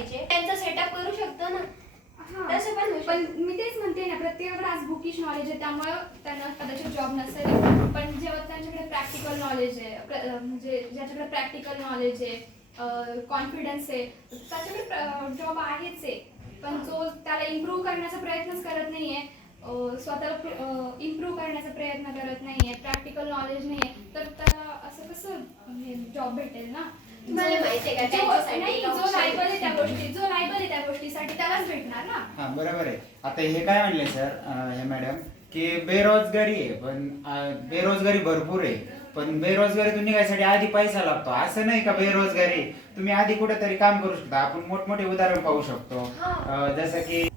पाहिजे त्यांचा सेटअप करू शकतो ना. तसं पण होऊ पण मी तेच म्हणते ना प्रत्येकाकडे आज बुकिश नॉलेज आहे त्यामुळं त्यांना कदाचित जॉब नसेल. पण जेव्हा त्यांच्याकडे प्रॅक्टिकल नॉलेज आहे प्र- म्हणजे ज्याच्याकडे प्रॅक्टिकल नॉलेज आहे कॉन्फिडन्स आहे त्याच्याकडे जॉब आहेच आहे. पण जो त्याला इम्प्रूव्ह करण्याचा प्रयत्नच करत नाहीये अं, स्वतःला इम्प्रूव्ह करण्याचा प्रयत्न करत नाहीये प्रॅक्टिकल नॉलेज नाहीये तर त्याला असं कसं जॉब भेटेल ना? तुम्हाला जो- माहिती आहे का, जो- त्यांच्यासाठी नाही, जो option लायबल आहे त्या गोष्टी जो लायबल आहे त्या गोष्टीसाठी त्यालाच भेटणार ना? हा बरोबर आहे. आता हे काय म्हणले सर हे मॅडम की बेरोजगारी आहे पण अं, बेरोजगारी भरपूर आहे पण बेरोजगारीतून निघायसाठी आधी पैसा लागतो. असं नाही का बेरोजगारी? तुम्ही आधी कुठेतरी काम करू शकता. आपण मोठमोठे उदाहरण पाहू शकतो. हा. अं, जसं की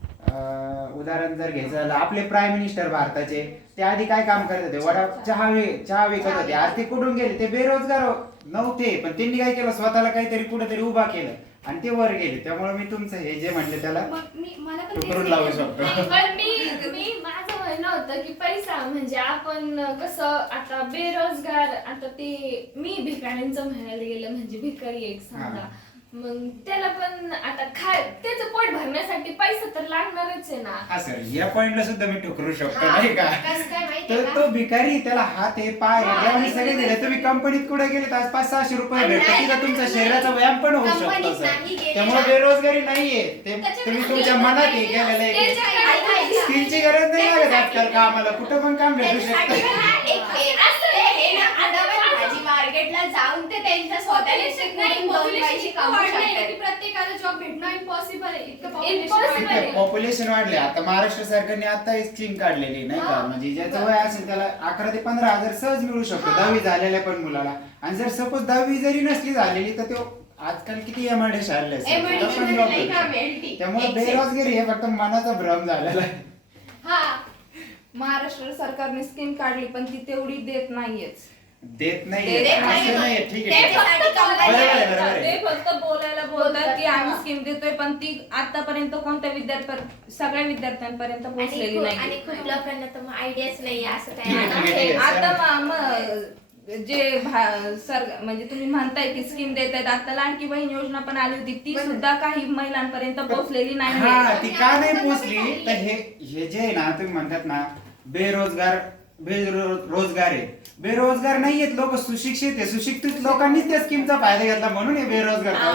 उदाहरण जर घ्यायचं झालं आपले प्राईम मिनिस्टर भारताचे ते आधी काय काम करत होते? वडा चहा वे- चहा विकत होते. आज ते कुठून गेले? ते बेरोजगार नव्हते पण त्यांनी काय केलं? स्वतःला काहीतरी कुठेतरी उभा केलं आणि ते वर गेले. त्यामुळे मी तुमचं हे जे म्हणले त्याला मग मी मला पण तेच उकरून लावू. शकतो. नाही, पण मी मी माझं म्हणणं होतं की पैसा म्हणजे आपण कसं आता बेरोजगार आता ते मी भिकाऱ्यांचं म्हणायला गेलं म्हणजे भिकारी एक समजा हा. मग त्याला पण आता खाय त्याचं पोट भरण्यासाठी पैसा तर लागणारच आहे ना. हा सर या पॉइंटला सुद्धा मी ठोकरू शकतो हा, नाही का? कसं काय माहितीये तर का? तो भिकारी त्याला हात आहे पाय हा, सगळे दिले. तुम्ही कंपनीत कुठे गेले तर आज पाच सहाशे रुपये आणि भेटतात नाही- तिथं तुमचा नाही- शरीराचा व्यायाम पण होऊ शकतो कंपनीत सर. नाही गेले त्यामुळे ना. बेरोजगारी नाहीये. ते त्याच्यामुळे तुम्ही तुमच्या मनात हे केलेलं आहे. त्याच्या- की ऐक- ऐक- ऐक- स्किलची गरज नाही लागत आजकाल कामाला. कुठं पण काम भेटू त्याच्यासाठी शकतं. ना एक हे हे मार्केटला जाऊन ते त्यांच्या स्वतःने शिकून दोन पैसे कमवू शकतात. की प्रत्येकाला जॉब भेटणं इम्पॉसिबल आहे. इतकं population आहे. वाढलंय. पॉप्युलेशन वाढले आता महाराष्ट्र सरकारने आता एक स्कीम काढलेली नाही का? हा. म्हणजे ज्याचं वय असेल त्याला अकरा ते पंधरा हजार सहज मिळू शकतो. दहावी झालेल्या पण मुलाला. आणि जर सपोज दहावी जरी नसली झालेली तर तो आजकाल किती एम आय डी शाळले MIDC मध्ये नाही का MLT? त्यामुळे Excel. बेरोजगारी हे फक्त मनाचा भ्रम झालेला आहे. हा. महाराष्ट्र सरकारने स्कीम काढली पण ती तेवढी देत नाहीयेच. देत नाही देत नाही. नाही ठीक आहे. बरोबर आहे, आहे. ते फक्त बोलायला बोलतात की आम्ही स्कीम देतोय पण ती आतापर्यंत कोणत्या विद्यार्थ्या सगळ्या विद्यार्थ्यांपर्यंत पोहोचलेली खूप- आणि नाही खूप लोकांना तर मग आयडियाच नाही असं ठीक आहे, ठीक आहे, काय आहे. आता म- म- जे भा- सर म्हणजे तुम्ही म्हणताय की स्कीम देत आहेत आता लाडकी बहीण योजना पण आली होती. ती सुद्धा काही महिलांपर्यंत पोहोचलेली नाही ती का नाही पोचली तर हे हे जे आहे ना तुम्ही म्हणतात ना बेरोजगार बेरोजगार आहे. बेरोजगार नाहीयेत लोक सुशिक्षित आहे सुशिक्षित लोकांनीच त्या स्कीमचा फायदा घेतला म्हणून हे बेरोजगार हा.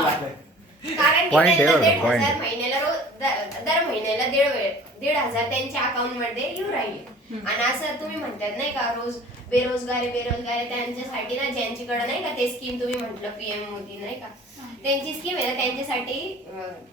कारण की Point आहे त्यांना बरं, दीड point हजार आहे. महिन्याला रोज दर महिन्याला दीड वेळ दीड हजार त्यांच्या अकाउंटमध्ये येऊ राहिले. आणि असं तुम्ही म्हणतात नाही का रोज बेरोजगार आहे बेरोजगार आहे त्यांच्यासाठी ना ज्यांच्याकडे नाही का ते स्कीम तुम्ही म्हटलं पीएम मोदी नाही का? त्यांची स्कीम आहे ना त्यांच्यासाठी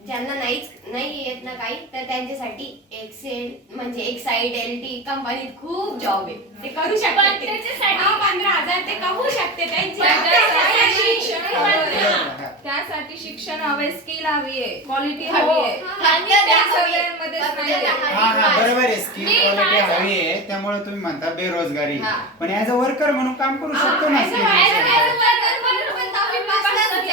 ज्यांना नाहीच नाही येत ना काही तर त्यांच्यासाठी एक्सेल म्हणजे एक्साइड एल टी कंपनीत खूप जॉब आहे ते करू शकतात ते. त्याच्यासाठी- पंधरा हजार ते कमवू शकते त्यांचे पण त्यासाठी शिक्षण हा. त्यासाठी शिक्षण हवे स्किल हवी आहे क्वालिटी हो. हवी आहे त्या सगळ्यांमध्येच नाहीये. हा हा. बरोबर आहे स्किल मी क्वालिटी माझं- हवी आहे त्यामुळे तुम्ही म्हणता बेरोजगारी हा. पण ऍज अ वर्कर म्हणून काम करू शकतो ना as a skill worker- नुसार. as a worker म्हणून पण दहावी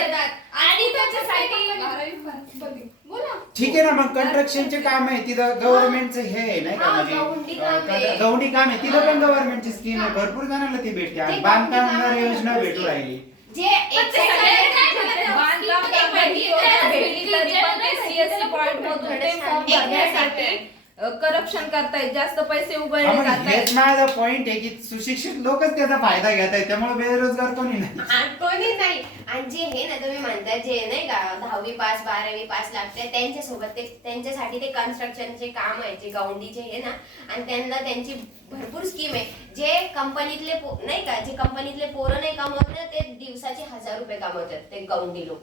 आणि त्याच्यासाठी बोला. ठीक आहे ना मग कंस्ट्रक्शनचे काम आहे तिथं गव्हर्नमेंटचं हे आहे नाही का? हा, म्हणजे गवंडी काम आहे. गवंडी काम आहे. तिथं पण गव्हर्नमेंटची स्कीम आहे. भरपूर जणांना ती भेटते. आणि ते बांधकामदार गवंडी योजना भेटू राहिली. जे एक ते सगळे काय second- म्हणतात? बांधकाम एक करणारी महिने योजना ते भेटली तरी पण ते CSC पॉईंट मधून ते फॉर्म एक भरण्यासाठी. करप्शन करतायत जास्त पैसे हा, उगळले मग जात हेच माझा पॉइंट आहे की सुशिक्षित लोकच त्याचा फायदा घेत आहेत त्यामुळे बेरोजगार कोणी नाही. आणि कोणी नाही. आणि जे हे ना तुम्ही म्हणता जे नाही का दहावी पास बारावी पास लागते त्यांच्यासोबत ते त्यांच्यासाठी ते कन्स्ट्रक्शनचे काम आहे जे गौंडीचे हे ना आणि त्यांना त्यांची भरपूर स्कीम आहे. जे कंपनीतले नाही का जे कंपनीतले पोरं नाही कमवत ना ते दिवसाचे हजार रुपये कमवतात ते गौंडी लोक.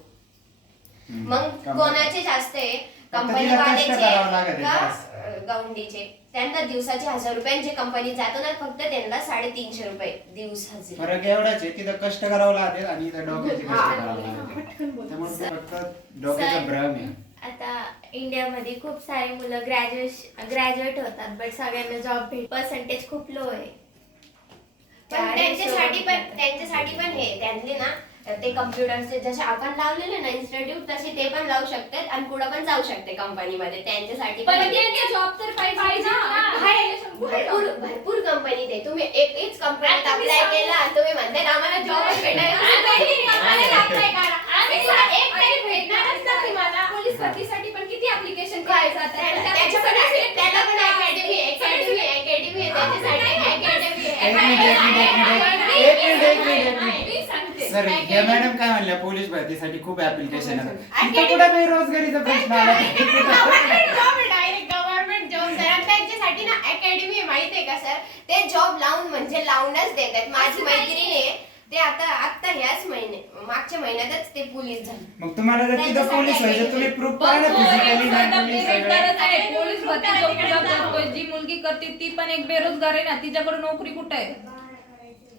मग. कोणाचे जास्त आहे? तिला कष्ट कंपनीवाल्याचे करावं लागत आहे, का? बस. अं, गौंडीचे. त्यांना दिवसाचे हजार रुपये आणि जे कंपनीत जातो ना फक्त त्यांना साडेतीनशे रुपये दिवस हजेरी. फरक एवढाच आहे तिथं कष्ट करावं लागेल आणि इथं डोक्याचे कष्ट. करावं लागेल. त्यामुळे फक्त डोक्याचा भ्रम आहे. आता इंडियामध्ये खूप सारे मुलं ग्रॅज्युएश ग्रॅज्युएट होतात बट सगळ्यांना जॉब भेट पर्सेंटेज खूप लो आहे. पण त्यांच्यासाठी पण त्यांच्यासाठी पण हे त्यांनी ना ते कम्प्युटरचे जसे आपण लावलेले ना इन्स्टिट्यूट तसे ते पण लावू शकतात आणि पुढे पण जाऊ शकते कंपनीमध्ये त्यांच्यासाठी पण जॉब तर पाहिजे पाहिजे ना. ना. आहे. भरपूर भरपूर कंपनी ते. तुम्ही एक एक कंपनीत अप्लाय. केला आणि तुम्ही म्हणताय आम्हाला जॉब भेटायला आम्हाला आणि एक तरी भेटणारच ना तुम्हाला. पोलीस भरतीसाठी पण किती ऍप्लिकेशन काय? केले जातात? त्याला- पण त्याच्या पण त्यामध्ये आहे- त्याला पण त्याच्यासाठी एक मिनिट एक मिनिट एक मिनिट एक मिनिट. एक मिनिट एक सर हे मॅडम काय म्हणल्या? पोलीस भरतीसाठी खूप ऍप्लिकेशन आहे इथं कुठं बेरोजगारीचा प्रश्न आला? Government job direct government job sir त्यांच्यासाठी ना अकॅडमी आहे माहिती आहे का सर? ते जॉब लावून म्हणजे लावूनच देतात. माझी मैत्रीण आहे. ते आता आता ह्याच महिने मागच्या महिन्यातच ते पोलीस झाले. मग तुम्हाला जर तिथं पोलीस व्हायचं तुम्ही प्रूफ करा ना फिजिकली पोलीस जी मुलगी करते ती पण एक बेरोजगार आहे ना तिच्याकडे नोकरी कुठे आहे कोणाकडे काय कोण- काय-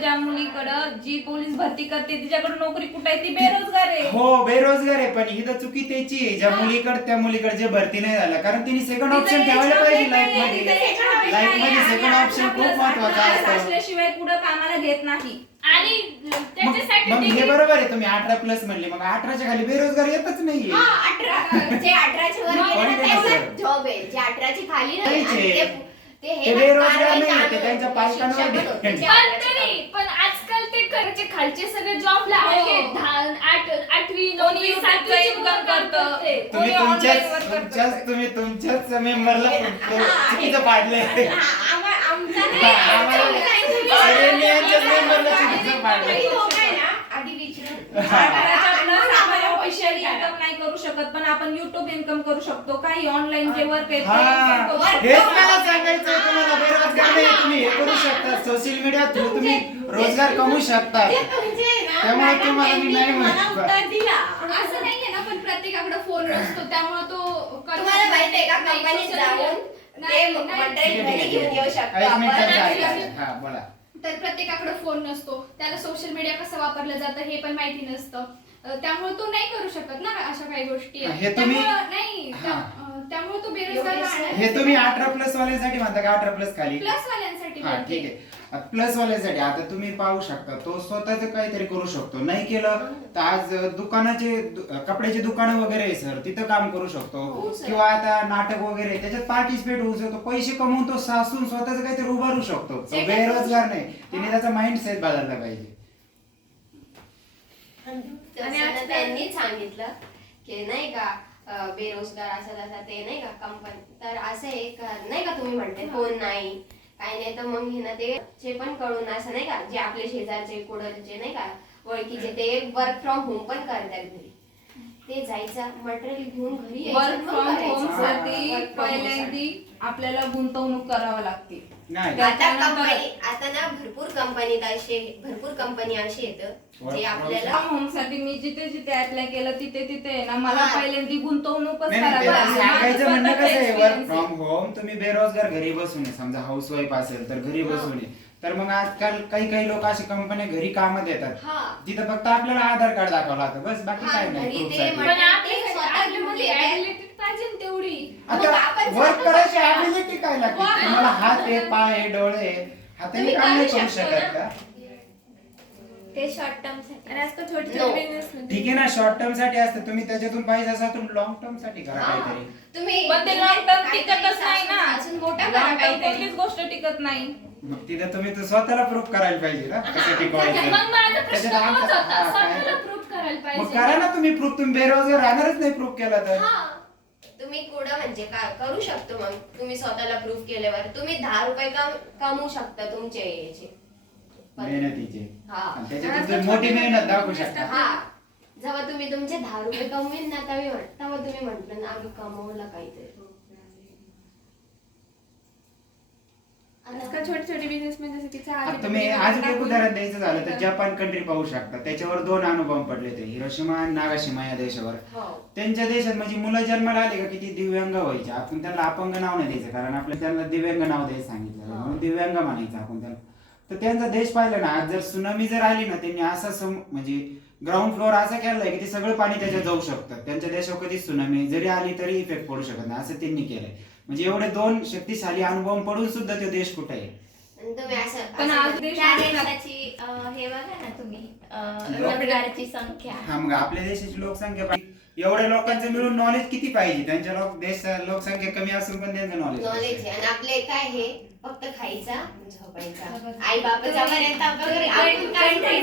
ज्या मुलाकडं जी पोलीस भरती करते तिच्याकडे नोकरी कुठे आहे? ती बेरोजगार आहे. हो बेरोजगार आहे पण इथं चुकी त्याची आहे. ज्या मुलीकडे त्या मुलीकडे जे भरती नाही झालं कारण तिने सेकंड ऑप्शन ठेवायला पाहिजे लाईफमध्ये. लाईफ. मध्ये आणि सेकंड ऑप्शन आपलं खूप महत्वाचं असतं. असल्याशिवाय कुठं कामाला घेत नाही. आणि मग त्याच्यासाठी मग हे degree- बरोबर आहे तुम्ही अठरा प्लस म्हणले. मग अठराच्या खाली बेरोजगार येतच नाहीये. हा अठरा. जे अठराच्या वर मग गेले ना कोणी त्यांना नाही जॉब आहे. जे अठराची खाली नाही. आणि ते- हे ते बेरोजगार नाही. त्यांच्या पालकांवर पण depend. तरी आजकाल ते घरचे खालचे सगळे जॉब लागले दहा आठ आठवी कोणी नववी युट्यूबचा सातवीची इन्कम मुलं काम करतं. करते. तुम्ही कोणी online तुमच्याच करतं. तुमच्याच तुम्ही तुमच्याच मेंबरला चुकीचं हा, हा, आमचा आम्हाला- लोकं आहे ना, आधी द्या. income नाही करू शकत पण आपण युट्यूब इन्कम करू शकतो काही ऑनलाईन जे वर्क आहे ते हा income करू शकतो. हेच मला सांगायचं तुम्हाला बेरोजगार नाही तुम्ही हे करू शकता सोशल मीडिया थ्रू तुम्ही रोजगार कमवू शकता जे तुमचे आहे ना, त्यामुळे तुम्हाला मी त्यांनी नाही मला म्हणत. उत्तर दिला. असं नाहीये ना पण प्रत्येकाकडे फोन नसतो त्यामुळे तो तुम्हाला माहिती आहे का नाही, कंपनीत social media- जाऊन ते नाही, नाही. मटेरियल घरी घेऊन येऊ शकतो आपण. हा बोला तर प्रत्येकाकडे फोन नसतो त्याला सोशल मीडिया कसं वापरलं जातं हे पण माहिती नसतं त्यामुळे तो नाही करू शकत ना अशा काही गोष्टी. हे तुम्ही- त्यामुळं नाही त्या- हा. अं, त्यामुळे तो बेरोजगार हे तुम्ही अठरा प्लस वाल्यांसाठी म्हणता का? अठरा प्लस खाली? प्लस वाल्यांसाठी हा बोलते. ठीक आहे. प्लस वाल्यासाठी आता तुम्ही पाहू शकता तो स्वतःच काहीतरी करू शकतो. नाही केलं तर आज दुकानाचे दु- कपड्याचे दुकानं वगैरे आहे सर. तिथं काम करू शकतो. हो. किंवा आता नाटक वगैरे आहे, त्याच्यात पार्टिसिपेट होऊ शकतो. पैसे कमवून तो सासून स्वतःच काहीतरी उभारू शकतो. तो बेरोजगार नाही. तिने त्याचा माइंड सेट बदलला पाहिजे. त्यांनी सांगितलं की नाही का अं, बेरोजगार असं तसं ते नाही का कंपनी तर असं एक नाही का तुम्ही म्हणते फोन नाही काही नाही तर मग हे ना ते जे पण कळून असं नाही का जे आपले शेजारचे कुडलचे नाही का ओळखीचे ते वर्क फ्रॉम होम पण करतात घरी. ते जायचं मटेरियल घेऊन घरी यायचं, वर्क मग फ्रॉम करायचं. होमसाठी from home पहिल्यांदी आपल्याला गुंतवणूक करावी लागते. नाही आता कंपनी आता ना भरपूर कंपनीत असे भरपूर कंपनी असे येतं जे आपल्याला होमसाठी मी जिथे जिथे अप्लाय केलं तिथे तिथे आहे ना मला हा. पहिल्यांदी गुंतवणूकच नाही, नाही, करावी त्याला लागते. माझं सांगायचं म्हणणं स्वतःचं कसं आहे वर्क. फ्रॉम होम तुम्ही बेरोजगार घरी बसून आहे समजा हाऊस वाईफ असेल तर घरी बसून आहे तर मग आजकाल काही काही लोक असे कंपन्या घरी कामं देतात हा. तिथं फक्त आपल्याला आधार कार्ड दाखवलं लागतं. बस बाकी हा, काय नाही. घरी proof ते साठी. म्हण- पण ते आपल्यासाठी स्वतः आपल्यामध्ये घेऊन येतात. ability पाहिजे ना तेवढी. मग आता आपण वर्क स्वतः करायची करा. ऍबिलिटी काय लागते? वा. तुम्हाला हात आहे पाय आहे डोळे आहे. हाताने तुम्ही काम नाही करू करू शकतो शकत. ना. का ते शॉर्ट टर्मसाठी. आणि आजकाल छोटे No. छोटे बिझनेस ठीक आहे ना शॉर्ट टर्मसाठी असतं. तुम्ही त्याच्यातून पाहिजे असा तुम्ही लॉंग टर्मसाठी करा हा. काहीतरी. तुम्ही पण ते लॉंग टर्म काहीतरी टिकतच नाही ना. अजून मोठा Long करा term काहीतरी. गोष्ट टिकत नाही. मग तिथं तुम्ही तर स्वतःला प्रूफ करायला पाहिजे ना कसं टिकवायचं मग माझा प्रश्न त्याच्यात तोच आमचा- होता हा, काय? स्वतःला प्रूव्ह करायला मग पाहिजे. करा ना तुम्ही प्रूफ तुम्ही बेरोजगार राहणारच नाही प्रूफ केला तर. हा. तुम्ही कुठं म्हणजे काय करू शकतो मग तुम्ही स्वतःला प्रूफ केल्यावर. तुम्ही दहा रुपये कम कमवू शकता तुमचे याचे मेहनतीचे. हा. आणि त्याच्यातून तुम्ही मोठी मेहनत दाखवू शकता. हा. जेव्हा तुम्ही तुमचे दहा रुपये कमवेल ना तेव्हा तेव्हा तुम्ही म्हटलं ना आम्ही कमवलं काहीतरी. आजकाल छोटे छोटे बिझनेसमॅन जसे की चहा आता तुम्ही आज एक उदाहरण द्यायचं झालं तर जपान कंट्री पाहू शकता. त्याच्यावर दोन अनुभव पडले ते हिरोशिमा आणि नागाशिमा या देशावर. हो. त्यांच्या देशात म्हणजे मुलं जन्माला आले का किती दिव्यांग व्हायचे? आपण त्यांना अपंग नाव नाही द्यायचं कारण आपल्या त्यांना दिव्यांग नाव द्यायचं सांगितलं म्हणून दिव्यांग म्हणायचं आपण त्यांना. तर त्यांचा देश पाहिला ना आज जर सुनामी जर आली ना त्यांनी असा सम म्हणजे ग्राउंड फ्लोअर असा केलाय की ते सगळं पाणी त्याच्यात जाऊ शकतं. त्यांच्या देशावर कधीच सुनामी जरी आली तरी इफेक्ट पडू शकत नाही. असं त्यांनी केलंय. म्हणजे एवढे दोन शक्तिशाली अनुभव पडून सुद्धा तो देश कुठे आहे आणि तुम्ही असं पण असं- आज देश त्या देशाची अं, हे बघा ना तुम्ही अं, रोजगाराची संख्या हा मग आपल्या देशाची लोकसंख्या पाहिजे. एवढ्या लोकांचं मिळून नॉलेज किती पाहिजे? त्यांच्या लोक देश लोकसंख्या कमी असून पण त्यांचं नॉलेज नॉलेज आहे. आणि आपले काय हे फक्त खायचा झोपायचा. आई पर्यंत घरी आपण काय. नाही,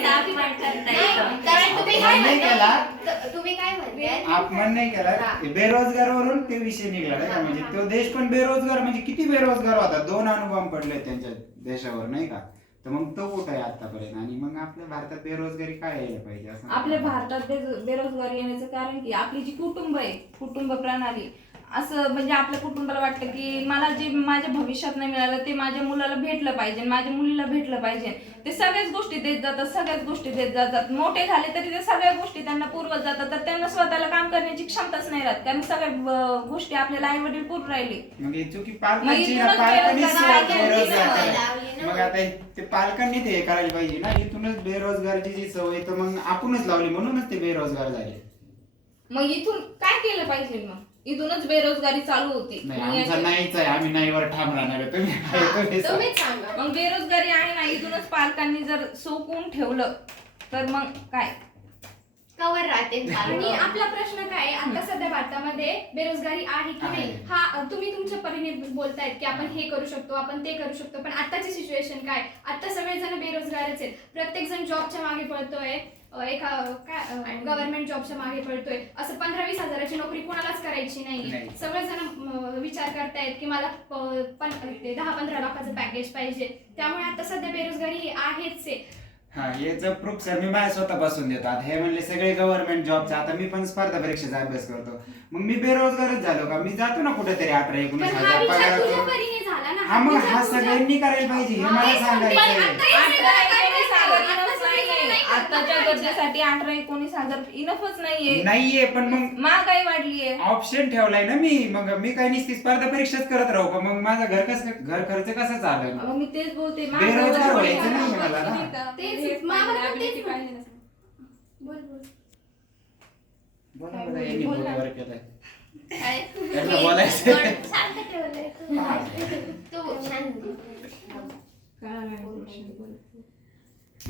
कारण तुम्ही काय नाही केला. म्हणताय त- तुम्ही काय म्हणताय? अपमान नाही केला. हा. बेरोजगारावरून ते विषय निघाला नाही का? हा, म्हणजे हा. तो देश पण बेरोजगार म्हणजे किती बेरोजगार होता? दोन अनुभव पडले त्यांच्या देशावर नाही का? तर मग तो कुठं आहे आतापर्यंत? आणि मग आपल्या भारतात बेरोजगारी काय यायला पाहिजे असं आपल्या भारतात बेरो- बेरोजगारी येण्याचं कारण की आपली जी कुटुंब आहे कुटुंब प्रणाली असं म्हणजे आपल्या कुटुंबाला वाटतं की मला जे माझ्या भविष्यात नाही मिळालं ते माझ्या मुलाला भेटलं पाहिजे माझ्या मुलीला भेटलं पाहिजे. ते सगळ्याच गोष्टी देत जातात सगळ्याच गोष्टी देत जातात. मोठे झाले तरी ते सगळ्या गोष्टी त्यांना पुरवत जातात तर त्यांना स्वतःला काम करण्याची क्षमताच नाही राहत. कारण सगळ्या गोष्टी आपल्याला आई वडील पुरून राहिले. मग हे चुकी मग पालकांची ना इथूनच पालकांनीच बेरोजगार बेरोजगार सवय करायला. लावली ना. मग आता ते पालकांनी ते हे करायला पाहिजे ना. इथूनच बेरोजगारची जी सवय तर मग आपणच लावली म्हणूनच ते बेरोजगार झाले. मग इथून काय केलं पाहिजे मग? इथूनच बेरोजगारी चालू होती. नाही मग आमचा याच्या- नाहीच आहे. आम्ही नाहीवर ठाम राहणार आहे. तुम्ही हा, सांगा. तुम्हीच सांगा. मग बेरोजगारी आहे ना इथूनच पालकांनी जर सोकून ठेवलं तर मग काय? कवर राहते. आणि आपला प्रश्न काय आहे? आता सध्या भारतामध्ये बेरोजगारी आहे की नाही? आहे. हा तुम्ही तुमच्या परीने बोलतायत की आपण हे करू शकतो आपण ते करू शकतो पण आताची सिच्युएशन काय? आता सगळेजण बेरोजगारच आहेत. प्रत्येक जण जॉबच्या मागे पळतोय. एका काय गव्हर्नमेंट जॉबच्या मागे पळतोय असं पंधरा वीस हजाराची नोकरी कोणालाच करायची नाही नाही. सगळेजण अ, विचार करतायत की मला प- पन- ते दहा पंधरा लाखाचं पॅकेज पाहिजे त्यामुळे आता सध्या बेरोजगारी आहेच आहे हा याचं प्रूफ सर मी माझ्या स्वतःपासून देतो आता हे म्हणले सगळे गव्हर्नमेंट जॉबचे आता मी पण स्पर्धा परीक्षेचा अभ्यास करतो मग मी बेरोजगारच झालो का मी जातो ना कुठेतरी अठरा पण एकोणीस हा हजार विचार पगार तुझ्या करून. परीने झाला ना हा मग विचार हा सगळ्यांनी करायला पाहिजे हे हा, मला तेच. सांगायचं आहे. आता हे सगळं आताच्या. गरजेसाठी अठरा एकोणीस हजार इनफच नाहीये. नाहीये पण मग महागाई वाढलीये. ऑप्शन ठेवलाय ना मी. मग मी काही नुसती स्पर्धा परीक्षाच करत राहू का? मग माझा घर कसं घर खर्च कसा चालेल? मग मी तेच बोलते. बेरोजगार व्हायचं नाही मला ना. तेच मामाला पण तेच बोल बोल. बोला बरं, यांनी बोल. ना. बरोबर केलंय. काय? यांना मी बोलायचं. शांत छान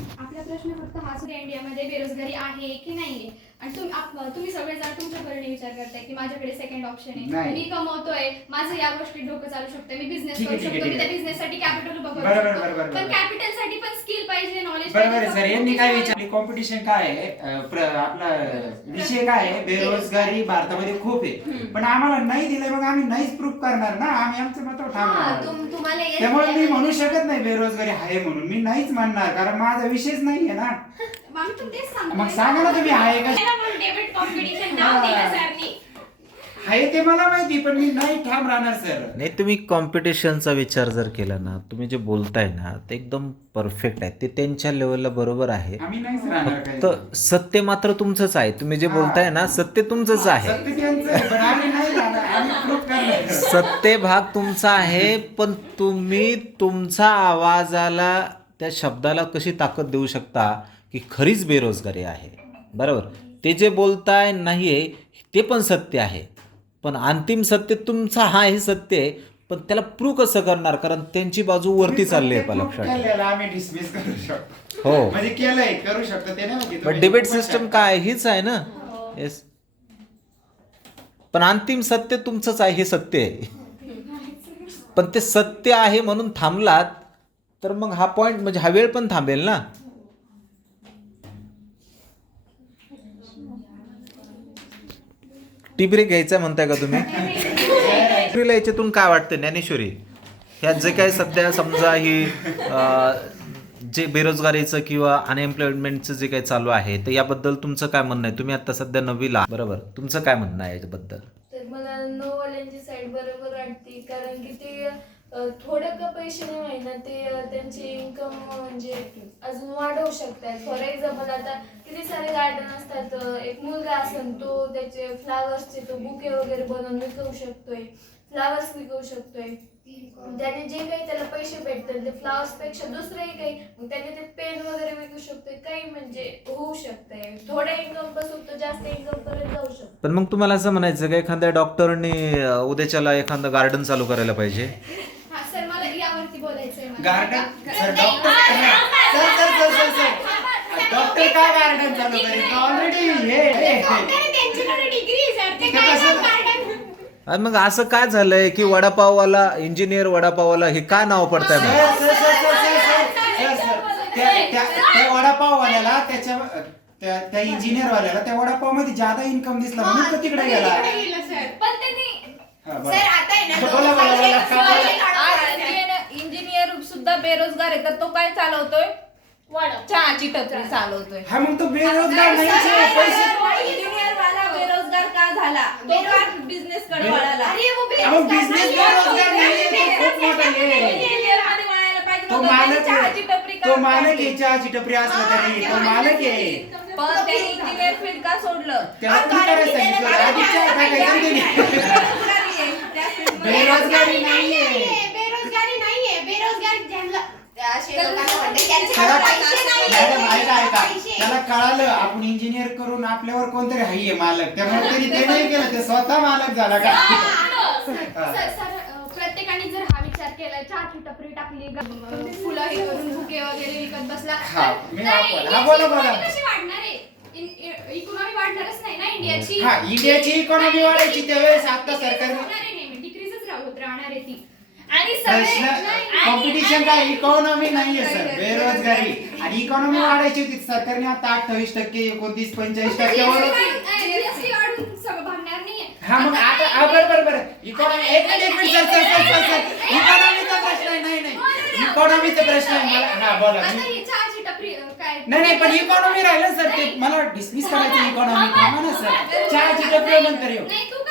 आपला प्रश्न फक्त हा सुद्धा इंडियामध्ये बेरोजगारी आहे की नाहीये? आणि तुम्ही आप- तुम्ही सगळेजण तुमच्या परीने विचार करताय की माझ्याकडे सेकंड ऑप्शन आहे. नाही. मी कमवतोय माझं या गोष्टीत डोकं चालू शकतं मी बिझनेस ठीक आहे, करू ठीक आहे, शकतो मी ठीक त्या आहे. बिझनेस साठी कॅपिटल उभं करू बरोबर, शकतो. बरोबर, पण. कॅपिटलसाठी पण स्किल पाहिजे नॉलेज बरोबर आहे सर यांनी काय विचारली? कॉम्पिटिशन काय आहे? अं, प्र- आपला विषय काय आहे? बेरोजगारी भारतामध्ये खूप आहे. पण आम्हाला नाही दिलंय मग आम्ही नाहीच प्रूफ करणार ना? आम्ही आमचं मत ठाम हा, राहणार. तुम- तुम्हाला येत त्यामुळे मी नाही. म्हणू शकत नाही बेरोजगारी आहे म्हणून. मी नाहीच म्हणणार कारण माझा विषयच नाहीये ना. मग सांगा ना तुम्ही आहे का? डेबिट कॉम्पिटिशन नाव दिलं सरनी आहे ते मला माहिती पण मी नाही ठाम राहणार सर नाही तुम्ही कॉम्पिटिशनचा विचार जर केला ना तुम्ही जे बोलताय ना ते एकदम परफेक्ट आहे. ते त्यांच्या लेवलला बरोबर आहे. आम्ही नाहीच राहणार काही. फक्त सत्य मात्र तुमचंच आहे. तुम्ही जे हा. बोलताय ना सत्य तुमचंच आहे. सत्य त्यांचं आहे, पण आम्ही नाही राहणार आम्ही प्रूफ करणार. सत्य भाग तुमचा आहे पण तुम्ही तुमचा आवाजाला त्या शब्दाला कशी ताकद देऊ शकता? की खरीच बेरोजगारी आहे. बरोबर? ते जे बोलताय नाही आहे ते पण सत्य आहे. पण अंतिम सत्य तुमचा हा हे सत्य आहे पण त्याला प्रूव्ह कसं करणार? कारण त्यांची बाजू वरती चालली आहे लक्षात हो. म्हणजे केलंय करू शकतो ते नाही माहिती. पण डिबेट सिस्टम. काय हीच आहे ना? येस पण अंतिम सत्य तुमचंच आहे हे सत्य आहे. पण ते सत्य आहे म्हणून थांबलात तर मग हा पॉइंट म्हणजे हा वेळ पण थांबेल ना? टी ब्रेक घ्यायचा म्हणताय का तुम्ही? ज्ञानेश्वरीला याच्यातून काय वाटतं ज्ञानेश्वरी? ह्यात जे काय सध्या समजा ही जे बेरोजगारीचं किंवा अनएम्प्लॉयमेंटचं जे काही चालू आहे तर याबद्दल तुमचं काय म्हणणं आहे? तुम्ही आता सध्या नववीला बरोबर. तुमचं काय म्हणणं आहे याच्याबद्दल? तर मला नऊवाल्यांची साईड बरोबर वाटते कारण की ते थोडं का पैसे नाही ना ते त्यांची इन्कम म्हणजे अजून वाढवू शकतात. फॉर एक्झाम्पल आता किती सारे गार्डन असतात एक मुलगा असेल तो त्याचे फ्लावर्सचे तो बुके वगैरे बनवून विकू शकतोय फ्लावर्स विकू शकतोय. त्याने जे काही त्याला पैसे भेटतात ते फ्लावर्सपेक्षा दुसरंही काही मग त्याने ते पेन वगैरे विकू शकतोय काही म्हणजे होऊ शकतंय. थोड्या इन्कमपासून तो जास्त इन्कम पर्यंत जाऊ शकतो पण मग तुम्हाला असं म्हणायचं का एखाद्या डॉक्टरने उद्याच्याला एखादं गार्डन चालू करायला पाहिजे? हा सर मला यावरती बोलायचंय मला. गार्डन सर नाही, doctor sir sir sir sir sir doctor काय गार्डन चालू करेल ऑलरेडी हे हे- हे. त्यांच्याकडे डिग्री आणि मग असं काय झालंय की वडापाववाला इंजिनियर वडापाववाला हे का नाव पडतंय सर, मग? Sir, sir, sir, sir, sir, sir, sir. त्या- त्या त्या वडापाववाल्याला त्याच्या त्या त्या इंजिनियर वाल्याला त्या वडापावमध्ये ज्यादा इन्कम दिसला म्हणून तो तिकडे गेला पण त्यांनी इंजिनियर इंजिनियर सुद्धा बेरोजगार आहे तर तो काय चालवतोय? चहाची टपरी चालवतोय. हा मग तो बेरोजगार नाहीच आहे. पैसे इंजिनियर वाला बेरोजगार का झाला? तो का बिझनेस कडे वळाला? हा, मग बिझनेस बेरोजगार नाहीये तो खूप मोठा आहे. इंजिनियरमध्ये वळायला पाहिजे तो नव्हतं. मालक त्यांनी चहाची टपरी आहे का तो मालक काढली? आहे चहाची टपरी असला तरी. तो मालक आहे. पण त्यांनी इंजिनियर फील्ड का सोडलं? त्याला करायला सांगितलं. आधी चहा टाकायचा ना त्याने. बेरोजगारी नाहीये. बेरोजगारी नाहीये. बेरोजगार ज्यांना म्हणते त्याला मॅडम. ऐका ऐका कळालं आपण इंजिनियर करून आपल्यावर कोणतरी हाय मालक. त्यामुळे त्यांनी ते नाही केलं ते स्वतः मालक झाला का? सर सर अं, प्रत्येकाने जर हा विचार केला चहाची टपरी टाकली ग- फुलं हे करून बुके वगैरे विकत बसला हा, तर मी नाही, आपण- हा, इंडियाची बोला, बोला. economy कशी वाढणार आहे? इकॉनॉमी वाढणारच नाही ना इंडियाची? हा इंडियाची इकॉनॉमी वाढायची त्यावेळेस आता सरकारने होत राहणार आहे ती. आणि प्रश्न कॉम्पिटिशन काय? इकॉनॉमी नाहीये सर बेरोजगारी. आणि इकॉनॉमी वाढायची होती सरकारने आता अठ्ठावीस टक्के एकोणतीस पंचेचाळीस टक्क्यावर हा मग आता हा, बरं बरं बरं. इकॉनॉमी एक मिनिट एक minute sir sir sir sir sir इकॉनॉमीचा प्रश्न आहे. नाही नाही. इकॉनॉमीचा प्रश्न आहे. मला हा बोला. आता मी- ही चहाची टपरी अं, काय? नाही नाही पण इकॉनॉमी राहिलं सर ते मला डिसमिस करायचं इकॉनॉमी थांबा ना सर चहाची टपरी नंतर येऊ नाही तू का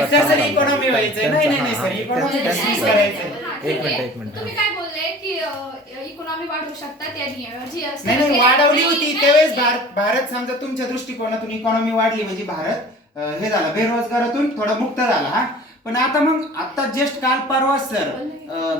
सर सर इकॉनॉमी व्हायचंय? नाही नाही नाही सर इकॉनॉमी त्यांचं- डिसमिस त्यांचं- करायचंय? एक ठीक मिनिट, आहे. एक मिनिट. तुम्ही काय बोलले की इकॉनॉमी वाढवू शकता त्या जीएसटी नाही नाही वाढवली होती. त्यावेळेस भारत भारत समजा तुमच्या दृष्टिकोनातून इकॉनॉमी वाढली म्हणजे भारत अं, हे झाला बेरोजगारातून थोडा मुक्त झाला हा. पण आता मग आता जस्ट काल परवा सर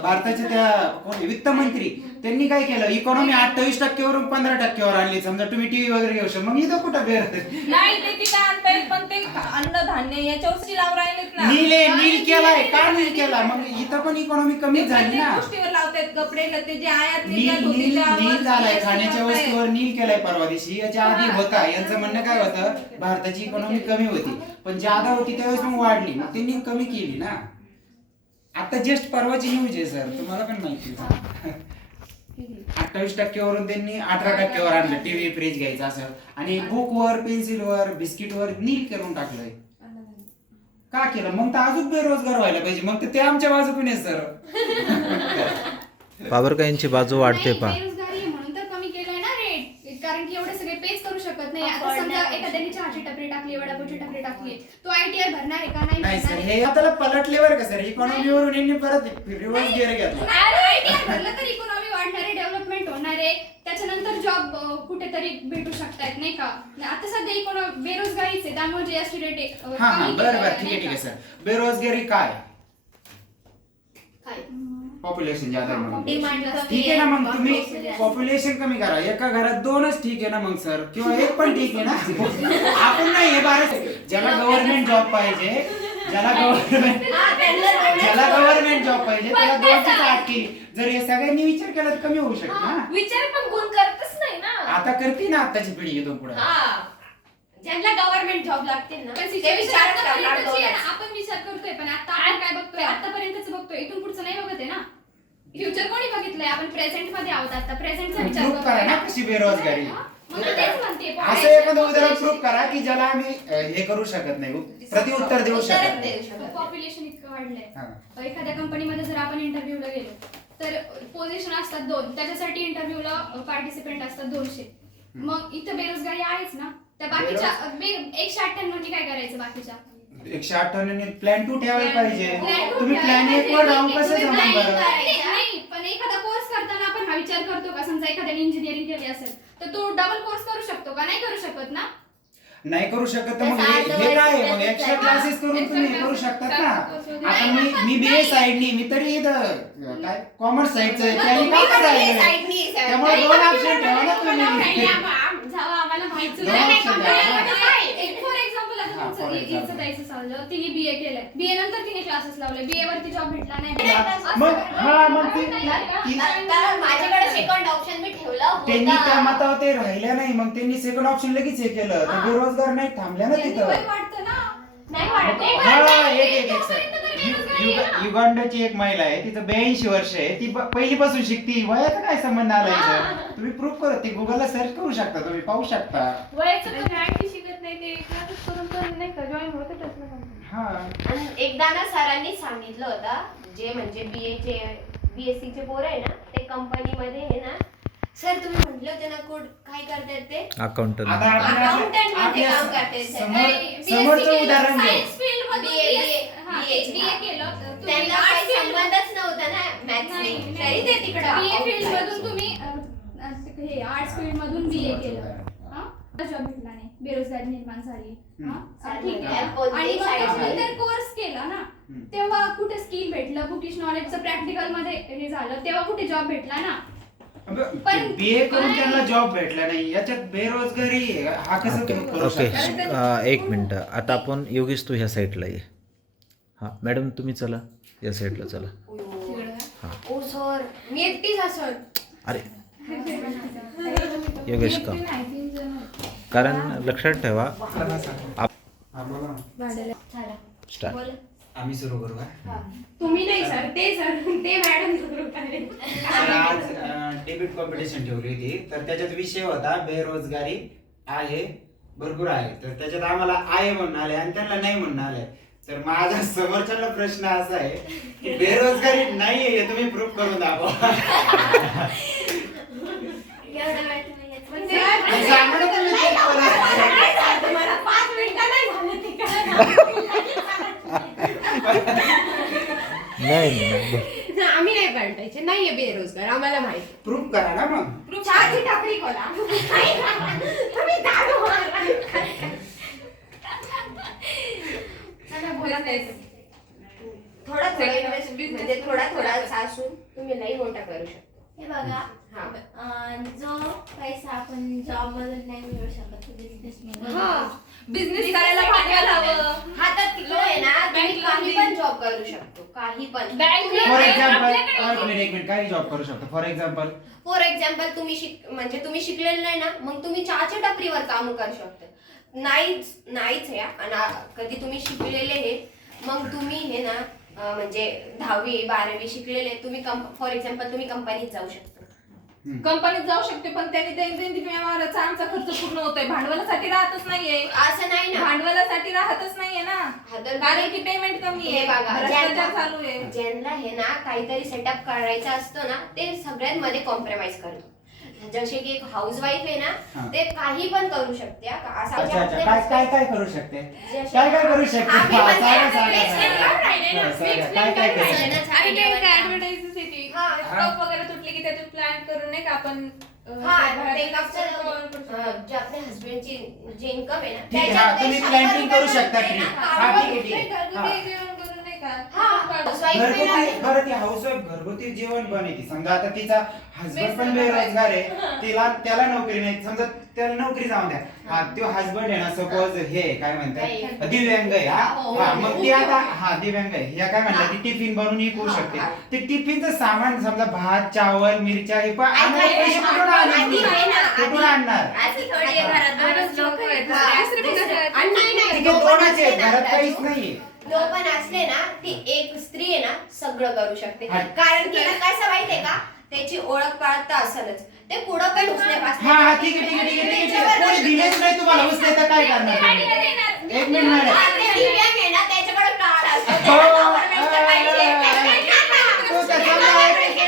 भारताचे त्या कोण आहे, वित्तमंत्री त्यांनी काय केलं? इकॉनॉमी अठ्ठावीस टक्क्यावरून पंधरा टक्क्यावर आणली. समजा तुम्ही टीव्ही वगैरे घेऊ शकता. मग इथं कुठं बेर नाही ते तिथे आणता येईल पण ते अन्न धान्य याच्यावर लावून राहिलेत ना. नील नील केलाय का नील केला? मग इथं पण इकॉनॉमी कमीच झाली प्रत्येक ना गोष्टीवर लावतायत कपडे लते जे आयात नील होती नील झालाय. खाण्याच्या. वस्तूवर नील केलाय परवा दिवशी. याच्या आधी होता. यांचं म्हणणं काय होतं? भारताची इकॉनॉमी कमी होती. पण ज्यादा होती त्यावेळेस मग वाढली. मग त्यांनी कमी केली ना. आता जस्ट परवाची न्यूज आहे सर तुम्हाला पण माहिती अठ्ठावीस टक्क्यावरून त्यांनी अठरा टक्क्यावर आणलं. टीव्ही फ्रीज घ्यायचं असं. आणि बुकवर पेन्सिलवर बिस्किटवर नील करून टाकलंय. का केलं? मग तर अजून बेरोजगार व्हायला पाहिजे. मग तर ते आमच्या बाजूकडे सर यांची बाजू वाढते पा बेरोजगारी आहे म्हणून तर कमी केलंय ना रेट कारण की एवढे सगळे पेच करू शकत नाही. आता समजा एखाद्याने चहाची टपरी टाकली वडापावची टपरी टाकली तो आयटीआर भरणार आहे का? नाही नाही सर भरणार हे आपल्याला पलटले बरं का सर? इकॉनॉमीवरून यांनी परत रिव्हर्स गिअर घेतला भरलं तर इकॉनॉमी वाढणार आहे डेव्हलपमेंट होणार आहे त्याच्यानंतर जॉब कुठेतरी भेटू शकतायत नाही का? आता सध्या इकॉनॉमी बेरोजगारीच आहे त्यामुळे हा हा बरं केलंय, बरं ठीक आहे ठीक? सर. बेरोजगारी काय? काय? पॉप्युलेशन ज्यादा आहे म्हणून. डिमांड ठीक आहे ना मग तुम्ही पॉप्युलेशन कमी करा. एका घरात दोनच ठीक आहे ना मग सर? किंवा एक पण ठीक आहे ना? आपण नाही हे भारत ज्याला गव्हर्नमेंट जॉब पाहिजे ज्याला गव्हर्नमेंट ज्याला गव्हर्नमेंट जॉब पाहिजे त्याला दोनची आठ केली जर हे सगळ्यांनी विचार केला तर कमी होऊ शकतो ना. विचार पण कोण करतच नाही ना. आता करते ना आताची पिढी येतो पुढे. ज्यांना गव्हर्नमेंट जॉब लागतील ना पण ते situation विचार आतापर्यंतची आहे ना, करणार आपण विचार करतोय पण आता आपण काय बघतोय? आतापर्यंतच बघतोय. इथून पुढचं नाही बघत आहे ना. फ्युचर कोणी बघितलंय? आपण प्रेझेंटमध्ये आहोत आता. प्रेझेंटचा विचार करा करतोय. ना कशी बेरोजगारी. हा? असं एखादं उदाहरण प्रूफ करा की ज्याला आम्ही अ, हे करू शकत नाही. प्रति उत्तर देऊ शकत नाही. पॉप्युलेशन इतकं वाढलंय. हा. एखाद्या कंपनीमध्ये जर आपण इंटरव्ह्यूला गेलो तर पोझिशन असतात दोन. त्याच्यासाठी इंटरव्ह्यूला पार्टिसिपेंट असतात दोनशे. मग इथं बेरोजगारी आहेच ना? त्या बाकीच्या बे- एकशे अठ्ठ्याण्णव काय करायचं बाकीच्या? एकशे अठ्ठावन्न प्लॅन टू ठेवायला पाहिजे Plan two तुम्ही ठेवायला प्लॅन एक. वर राहून कसं जमा. नाही पण एखादा कोर्स करताना आपण हा विचार करतो का? समजा एखाद्याने इंजिनिअरिंग केली असेल तर तो डबल कोर्स करू शकतो का? नाही करू शकत ना? नाही करू शकत तर मग हे हे काय आहे? मग एक्स्ट्रा. क्लासेस करून तुम्ही हे करू शकतात ना. आता मी मी बी ए नाही. साईडनी मी तरी इथं काय? कॉमर्स साईडचं आहे. त्यांनी काय sir. त्यामुळे दोन ऑप्शन ठेवा ना तुम्ही. तिने बीए केलंय. बीए नंतर तिने क्लासेस लावले. बीए वरती जॉब भेटला नाही. मग हा मग ती माझ्याकडे सेकंड ऑप्शन मी ठेवला त्यांनी त्या होता मतावर ते राहिल्या नाही. मग त्यांनी सेकंड ऑप्शन लगेच हे केलं. तर हा. बेरोजगार नाही थांबल्या ना तिथं. वय वाढतं ना. नाही वाढत नाही हा, वाढत. एक एक एक सर यु- युग- युगांडाची एक महिला आहे. तिचं ब्याऐंशी वर्ष आहे. ती ब- पहिलीपासून शिकती. वयाचा काय संबंध आला इथं तुम्ही प्रूफ करू. ती गुगलला सर्च करू शकता. तुम्ही पाहू शकता. वयाचं पण शिकत नाही ते. करून पण नाही का? जॉईन होतच ना हा. आणि एकदा ना सरांनी सांगितलं होतं जे म्हणजे बीए चे बीएससी चे पोरं आहे ना ते कंपनीमध्ये आहे ना सर तुम्ही म्हटले होते ना कोड काय करतात ते? अकाउंटंट आता आपण Accountant मध्ये आपल्या काम करते सर. समोर समोरचं उदाहरण घे सायन्स फील्ड BA, BA केलं. तुम्ही त्यांना arts काही field संबंधच नव्हता ना. मॅथ्स नाही, तरी ते तिकडं बीए फील्ड मधून तुम्ही अं, अं, हे आर्ट्स फील्ड मधून बीए केलं. हा? जॉब भेटला नाही. बेरोजगारी निर्माण झाली. हा? ठीक आहे. आणि मग side त्याच्यानंतर कोर्स केला ना हम्म. तेव्हा कुठे स्किल भेटलं? बुकिश नॉलेजचं प्रॅक्टिकलमध्ये हे झालं. तेव्हा कुठे जॉब भेटला ना? पण- बीए करून त्यांना जॉब भेटला नाही. याच्यात बेरोजगारी आहे. हा कसं ओके करू? ओके. शकता? अ, एक मिनटं. आता आपण योगेश तू ह्या साईडला ये. हां मॅडम तुम्ही चला. या साईडला चला. हां. ओ सर. मी एकटीच असं अरे. योगेश का कारण लक्षात ठेवा. आप बोला ना. चला स्टार्ट बोला. आम्ही सुरू करू का? तुम्ही नाही सर ते सर ते मॅडम सुरू तर आज डेबिट कॉम्पिटिशन ठेवली होती. तर त्याच्यात विषय होता बेरोजगारी आहे भरपूर आहे. तर त्याच्यात आम्हाला आहे म्हणून आले आणि त्यांना नाही म्हणून आले. तर माझा समोरच्याला प्रश्न असा आहे की बेरोजगारी नाही आहे हे तुम्ही प्रूफ करून दाखवा. एवढं वाटत नाही येत. पण मग सांगा ना तुम्ही check करा. तुम्हाला पाच मिनिटं नाही झाले तिकडे नाही नाही. आम्ही नाही पालटायचे नाहीये बेरोजगार आम्हाला माहिती प्रूफ करा ना मग चहाची टाकरी खोला तुम्ही दारू मारा. चला, बोला काहीतरी. थोडा थोडा इन्व्हेस्ट म्हणजे थोडा थोडा सासून तुम्ही नाही मोठा करू शकता हे बघा हा. अं, जो पैसा आपण जॉब मधून नाही मिळू शकत तो बिझनेस हा. बिझनेस करायला भांडवल हवं हातात किलो आहे ना तुम्ही काही पण जॉब करू शकतो फॉर एक्झाम्पल एक मिनिट एक मिनिट काही जॉब करू शकतो? फॉर एक्झाम्पल फॉर एक्झाम्पल तुम्ही शिक म्हणजे तुम्ही शिकलेलं नाही ना मग तुम्ही चहाच्या टपरीवर काम करू शकता. नाहीच नाहीच आहे आणि कधी तुम्ही शिकलेले हे मग तुम्ही हे ना अं, म्हणजे दहावी बारावी शिकलेले तुम्ही फॉर एक्झाम्पल तुम्ही कंपनीत जाऊ शकता. कंपनीत जाऊ शकते पण त्यांनी दैनंदिन व्यवहाराचा आमचा खर्च पूर्ण होतोय. भांडवलासाठी राहतच नाहीये. असं नाही ना. भांडवलासाठी राहतच नाहीये ना. हा, तर कारण की पेमेंट कमी हे आहे बघा, भ्रष्टाचार ज्यांना- चालू आहे. ज्यांना हे ना काहीतरी सेटअप करायचं असतं ना ते सगळ्यांमध्ये कॉम्प्रोमाइज करतो. जसे की एक हाऊस वाईफ आहे हा. ना ते काही पण करू शकते हा. असं अच्छा अच्छा आपले काय काय काय करू शकते काय काय करू शकते आम्ही हा, म्हणजे सांगा, आता सांगा, explain सांगा. करून राहिले ना. explain काय काय करू शकते? आणि येते हा. स्टॉक वगैरे तुटली की करून नाही का आपण अं, हा बाहेर ते cover करू कसं, शकतो. अं, जे आपल्या हसबंडची जे इन्कम आहे ना ठीक आहे, त्याच्यात ते तुम्ही शंभर planting करू रुपये शकता, भेटते ठीक. ना, हा, कामावर ठीक आहे, ठीक आहे. घरगुती हा. जेवण करून नाही का? हा, घरगुती ते. बरं ती हाऊसवाईफ घरगुती जेवण बनवते. समजा आता तिचा हसबंड पण बेरोजगार आहे. तिला त्याला नोकरी नाही. समजा त्याला नोकरी जाऊन द्या. हा तो हसबंड आहे ना सपोज हे. काय म्हणतात? दिव्यांग आहे हा? हा मग ती आता हा दिव्यांग आहे. ह्या काय म्हणतात? ती टिफिन बनवून विकू शकते. ते टिफिनचं सामान समजा भात चावल मिरच्या हे पण आणायला पैसे कुठून आधी आणणार? आहे ना, कुठून आधी- आणणार? आधी थोडी आहे घरात दोनच लोक आहेत. हा. दुसरे- दुसरे- आणि नाही, ठीक आहे घरात काहीच नाहीये. जो पण असले ना ती एक स्त्री आहे ना सगळं करू शकते. कारण की ना कसं माहितीये का? त्याची ओळख पाळत असलच. ते पुढं पण हा. हा ठीक आहे ठीक आहे ठीक आहे ठीक आहे, ठीक आहे. कोणी दिलेच नाही तुम्हाला उचले तर काय करणार तुम्ही? एक मिनिट मॅडम. ते दिव्यांग आहे ना त्याच्याकडे कार्ड असतं. हो, त्याला government चे पैसे अं, येतात. नाही खाता. तो त्याचा government चे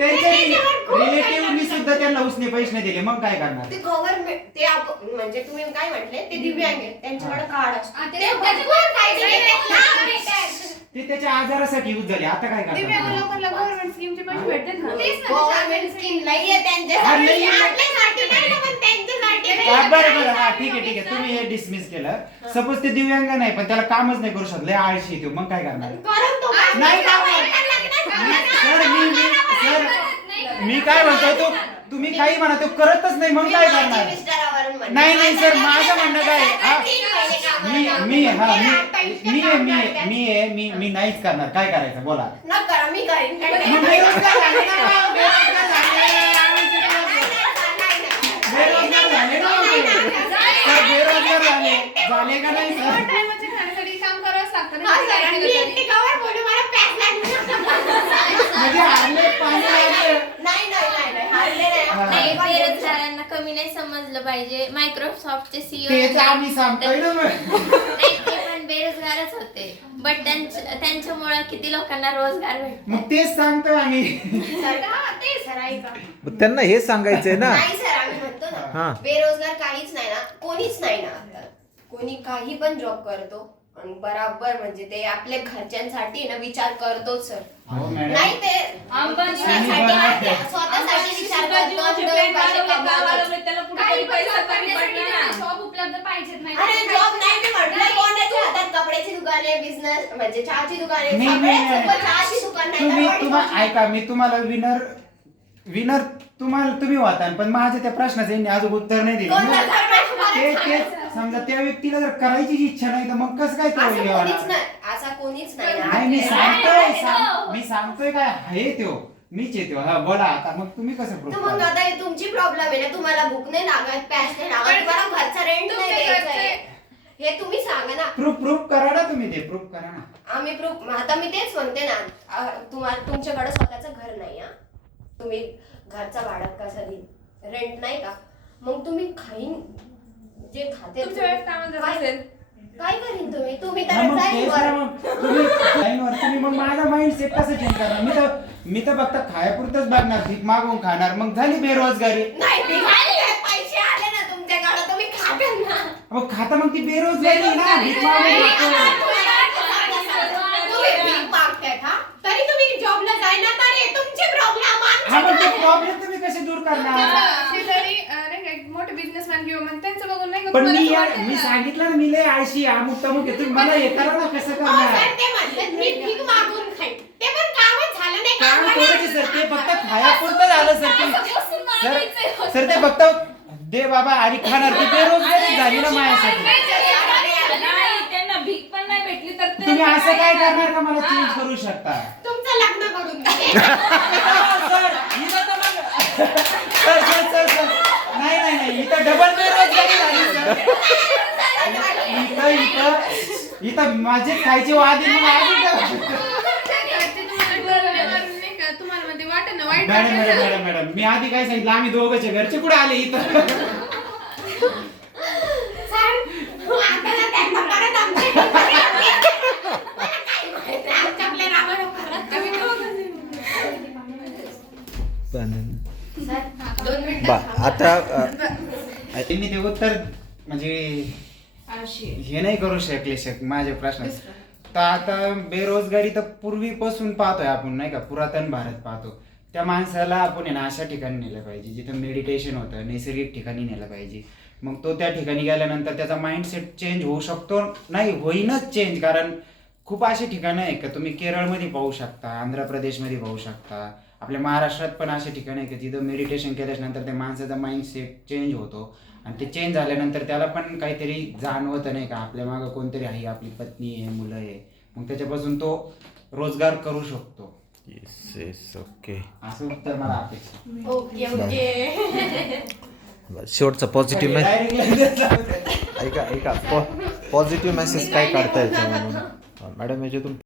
त्याच्यावर खूप रिलेटिव्हनी सुद्धा त्यांना उसने पैसे नाही दिले मग काय करणार? ते गव्हर्नमेंट ते आप- म्हणजे तुम्ही काय म्हटले? ते दिव्यांग आहेत. त्यांच्याकडे कार्ड असतं. ते- ते भरपूर फायदे घेतात. लाभ भेटतात. ते त्याच्या आजारासाठी यूज झाले. आता काय करणार? लोकांना गव्हर्नमेंट स्कीमचे पैसे भेटतात ना. तेच ना गव्हर्नमेंट स्कीम नाहीये हा, त्यांच्यासाठी नाहीये. आपल्यासाठी नाही ना, पण त्यांच्यासाठी नाही. हा, बरं बरं. हा ठीक आहे ठीक आहे. तुम्ही हे डिसमिस केलं. सपोज ते दिव्यांग नाही पण त्याला कामच नाही करू शकले आळशी येतो मग काय करणार? करून तो काम नाही? लग्न सर मी मी सर मी काय म्हणतो तो तुम्ही काही म्हणा तो करतच नाही मग काय करणार. नाही, नाही, सर, माझं म्हणणं काय मी. मी हा मी मी मी. मी आहे मी मी नाहीच करणार काय करायचं बोला मी बेरोजगार ना झाले का नाही सर बेरोजगारांना कमी नाही समजलं पाहिजे. मायक्रोसॉफ्टचे सीईओ तेच आम्ही सांगतोय ना. मग. नाही ते पण बेरोजगारच होते. बट त्यांच्यामुळे किती लोकांना रोजगार भेटतो मग तेच सांगतोय आम्ही. मग त्यांना हे सांगायचंय ना. नाही सर आम्ही म्हणतो हा. ना बेरोजगार काहीच नाही ना कोणीच नाही ना. आता कोणी काही पण जॉब करतो. बराबर म्हणजे ते आपल्या घरच्यांसाठी ना विचार करतोच सर. हो मॅडम. नाही ते स्वतःसाठी नाही ते, स्वतःसाठी विचार करतो आणि दोन पैसे कमवतो. त्याला काही कुठेतरी पण पैसा job कमी करण्यासाठी पडला त्यांना ना job उपलब्ध पाहिजेत नाही. अरे जॉब नाही मी म्हटलं कोणाच्या हातात कपड्याची दुकाने बिझनेस म्हणजे चहाची दुकाने नाही, नाही. सोबत चहाची दुकान नाही तुम्ही तर तुम्हा वाडी- ऐका मी तुम्हाला विनर विनर तुम्हाला तुम्ही होता पण माझ्या त्या प्रश्नाचं यांनी अजून उत्तर नाही दिलं. कोणता मग धर्म आहे? तुम्हाला ते सांगायचं? ते समजा त्या व्यक्तीला जर करायची इच्छा नाही तर मग कसं काय तो असं हे कोणीच होणार? नाही असा कोणीच नाही. ना. नाही मी सांगतोय सांग-. मी सांगतोय काय? आहे त्यो मीच येतो हा बोला आता मग तुम्ही कसं तर प्रूफ मग आता हे तुमची प्रॉब्लेम आहे ना? तुम्हाला भूक नाही लागत प्यास नाही लागत तुम्हाला घरचा रेंट नाही द्यायचा आहे. हे तुम्ही सांगा ना. प्रूफ प्रूफ करा ना तुम्ही ते प्रूफ करा ना. आम्ही प्रूफ आता मी तेच म्हणते ना अ, तुम्हाला तुमच्याकडे स्वतःचं घर नाही हा. तुम्ही घरचा भाडा कसा देईल? रेंट नाही का? मग तुम्ही खाईन जे खाते तुमच्या वेळेस काय म्हणतात काय- असेल? काय करीन तुम्ही? तुम्ही हा, तर मग जाईल तेच वर. ना मग. तुम्ही लाईनवर तुम्ही मग माझा माइंड सेट कसं चेंज करणार? मी तर मी तर फक्त खायापुरतच बघणार भीक मागून खाणार. मग झाली बेरोजगारी. नाही भिकारी पैसे आले ना तुमच्याकडे तुम्ही खाता ना मग खाता मग ती बेरोजगारी आहे ना भीक मागून खातो. तुम्ही भीक मागताय का? तरी तुम्ही जॉबला जायना तरी तुमचे प्रॉब्लेम हा मग ते प्रॉब्लेम तुम्ही कसे दूर करणार? शेजारी एक मोठे बिझनेसमॅन किंवा मग त्यांचं बघून नाही का पण मी असं या- वाटेल मी ना? सांगितलं ना मी लय आळशी अमुक तमुक आहे. तुम्ही मला हे करा ना कसं करणार? ते म्हणतात मी भीक मागून खाईन. ते पण कामच झालं नाही काम कामाला थोडंच सर ते फक्त खायापुरतं झालं सर ते बसून सर मागायचंय होतं. सर ते फक्त दे बाबा आणि खाणार ती बेरोजगारी झाली ना माझ्यासाठी. नाही त्यांना भीक पण नाही भेटली तर ते तुम्ही असं काय करणार का मला चेंज करू शकता? तुमचं लग्न करून दे. सर इथं तर मग- सर सर सर सर नाही नाही नाही. इथं डबल बेरोजगारी झाली सर. इथं इथं इथं माझे खायचे वाद आहे, मग अजून काय? ते तुम्हाला बोलण्यावरून नाही का, तुम्हाला मध्ये वाटेल ना वाईट मॅडम मॅडम. Madam madam. मी आधी काय सांगितलं? आम्ही दोघंचे घरचे कुठे आले इथं? पण दोन मिनिटं बा. आता त्यांनी ते उत्तर म्हणजे हे नाही करू शकले शक माझ्या प्रश्न तर आता बेरोजगारी तर पूर्वीपासून पाहतोय आपण नाही का? पुरातन भारत पाहतो. त्या माणसाला आपण आहे ना अशा ठिकाणी नेलं पाहिजे जिथं मेडिटेशन होतं नैसर्गिक ठिकाणी नेलं पाहिजे. मग तो त्या ठिकाणी गेल्यानंतर त्याचा माइंडसेट चेंज होऊ शकतो नाही होईनच चेंज कारण खूप अशी ठिकाणं आहे का तुम्ही केरळमध्ये पाहू शकता आंध्र प्रदेशमध्ये पाहू शकता आपल्या महाराष्ट्रात पण अशी ठिकाणं आहे का जिथं मेडिटेशन केल्यानंतर त्या माणसाचा माइंडसेट चेंज होतो. आणि ते चेंज झाल्यानंतर त्याला पण काहीतरी जाणवतं नाही का आपल्या मागं कोणतरी आहे आपली पत्नी आहे मुलं आहे. मग त्याच्यापासून तो रोजगार करू शकतो. येस येस ओके असं उत्तर मला अपेक्षा ओके ओके शेवटचा पॉझिटिव्ह मेसेज ऐका ऐका. पॉझिटिव्ह मेसेज काय काढता येतं म्हणून? मॅडम याच्यातून